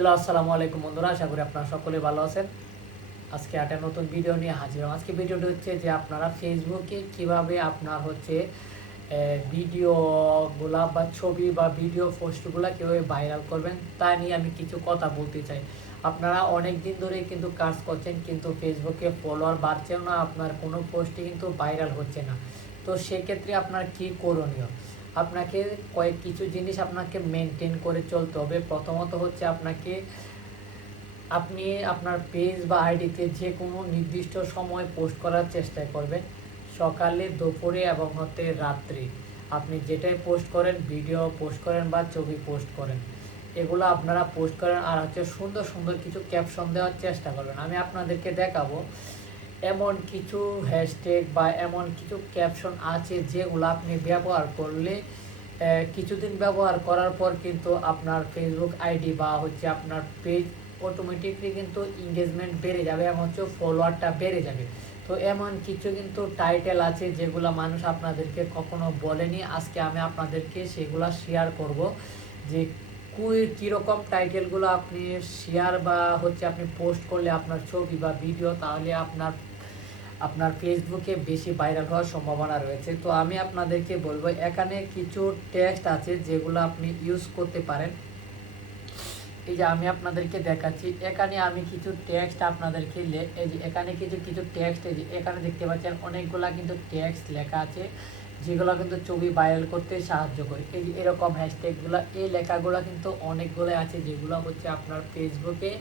Hello, আসসালামু আলাইকুম বন্ধুরা, আশা করি আপনারা সকলে ভালো আছেন। আজকে একটা নতুন ভিডিও নিয়ে হাজির হলাম। আজকে ভিডিওটি হচ্ছে যে আপনারা ফেসবুকে কিভাবে আপনার হচ্ছে ভিডিওগুলা বা ছবি বা ভিডিও পোস্টগুলা কীভাবে ভাইরাল করবেন তা নিয়ে আমি কিছু কথা বলতে চাই। আপনারা অনেক দিন ধরেই কিন্তু কাজ করছেন, কিন্তু ফেসবুকে ফলোয়ার বাড়ছেও না, আপনার কোনো পোস্টই কিন্তু ভাইরাল হচ্ছে না। তো সেক্ষেত্রে আপনার কি করণীয়? আপনাকে কিছু জিনিস আপনাকে মেনটেন করে চলতে হবে। প্রথমত হচ্ছে আপনি আপনার পেজ বা আইডিতে যে কোনো নির্দিষ্ট সময় পোস্ট করার চেষ্টা করবেন, সকালে, দুপুরে এবং রাত্রে। আপনি যেটাই পোস্ট করেন, ভিডিও পোস্ট করেন বা ছবি পোস্ট করেন, এগুলো আপনারা পোস্ট করেন। আর হচ্ছে সুন্দর সুন্দর কিছু ক্যাপশন দেওয়ার চেষ্টা করবেন। আমি আপনাদেরকে দেখাবো এমন কিছু হ্যাশট্যাগ বা এমন কিছু ক্যাপশন আছে যেগুলো আপনি ব্যবহার করলে কিছুদিন ব্যবহার করার পর কিন্তু আপনার ফেসবুক আইডি বা হচ্ছে আপনার পেজ অটোমেটিকলি কিন্তু এঙ্গেজমেন্ট বেড়ে যাবে এবং হচ্ছে ফলোয়ারটা বেড়ে যাবে। তো এমন কিছু কিন্তু টাইটেল আছে যেগুলো মানুষ আপনাদেরকে কখনো বলেনি। আজকে আমি আপনাদেরকে সেগুলো শেয়ার করব যে কীরকম টাইটেলগুলো আপনি শেয়ার বা হচ্ছে আপনি পোস্ট করলে আপনার ছবি বা ভিডিও, তাহলে আপনার ফেসবুকে বেশি ভাইরাল হওয়ার সম্ভাবনা রয়েছে। তো আমি আপনাদেরকে বলবো, এখানে কিছু টেক্সট আছে যেগুলো আপনি ইউজ করতে পারেন। এই যে আমি আপনাদেরকে দেখাচ্ছি, এখানে আমি কিছু টেক্সট আপনাদেরকে এই যে এখানে কিছু কিছু টেক্সট, এই যে এখানে দেখতে পাচ্ছেন অনেকগুলা কিন্তু টেক্সট লেখা আছে যেগুলো কিন্তু ছবি ভাইরাল করতে সাহায্য করে। এই যে এরকম হ্যাশট্যাগুলো, এই লেখাগুলো কিন্তু অনেকগুলো আছে যেগুলো হচ্ছে আপনার ফেসবুকে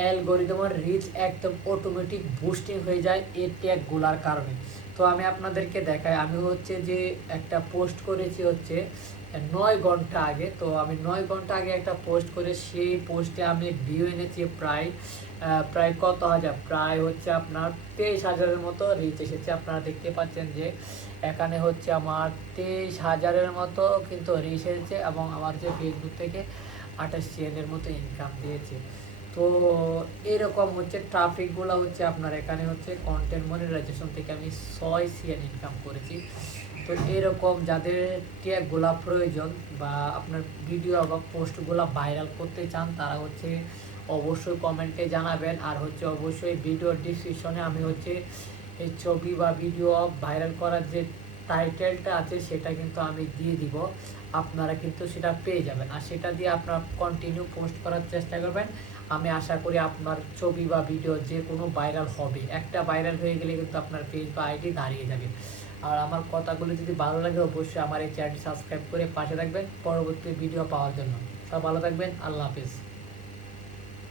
অ্যালগরিদমের রিচ একদম অটোমেটিক বুস্টিং হয়ে যায় এই ট্যাগগুলার কারণে। তো আমি আপনাদেরকে দেখাই, আমি হচ্ছে যে একটা পোস্ট করেছি হচ্ছে 9 ঘন্টা আগে। তো আমি 9 ঘন্টা আগে একটা পোস্ট করে সেই পোস্টে আমি ভিউ এনেছি প্রায় কত হাজার, প্রায় হচ্ছে আপনার 23,000-এর মতো রিচ এসেছে। আপনারা দেখতে পাচ্ছেন যে এখানে হচ্ছে আমার 23,000-এর মতো কিন্তু রিচ এসেছে এবং আমার যে ফেসবুক থেকে 28 CN-এর মতো ইনকাম দিয়েছে। তো এরকম হচ্ছে ট্রাফিকগুলো হচ্ছে আপনার এখানে হচ্ছে কন্টেন্ট মনিটাইজেশন থেকে আমি 6 CN ইনকাম করেছি। তো এরকম যাদের ট্যাগগুলা প্রয়োজন বা আপনার ভিডিও বা পোস্টগুলো ভাইরাল করতে চান, তারা হচ্ছে অবশ্যই কমেন্টে জানাবেন। আর হচ্ছে অবশ্যই ভিডিও ডিসক্রিপশনে আমি হচ্ছে এই ছবি বা ভিডিও ভাইরাল করার যে টাইটেলটা আছে সেটা কিন্তু আমি দিয়ে দিব, আপনারা কিন্তু সেটা পেয়ে যাবেন। আর সেটা দিয়ে আপনার কন্টিনিউ পোস্ট করার চেষ্টা করবেন। আমি আশা করি আপনার ছবি বা ভিডিও যে কোনো ভাইরাল হবে। একটা ভাইরাল হয়ে গেলে কিন্তু আপনার পেজ বা আইডি দাঁড়িয়ে যাবে। আর আমার কথাগুলো যদি ভালো লাগে, অবশ্যই আমার এই চ্যানেলটি সাবস্ক্রাইব করে পাশে থাকবেন পরবর্তী ভিডিও পাওয়ার জন্য। সব ভালো থাকবেন, আল্লাহ হাফিজ।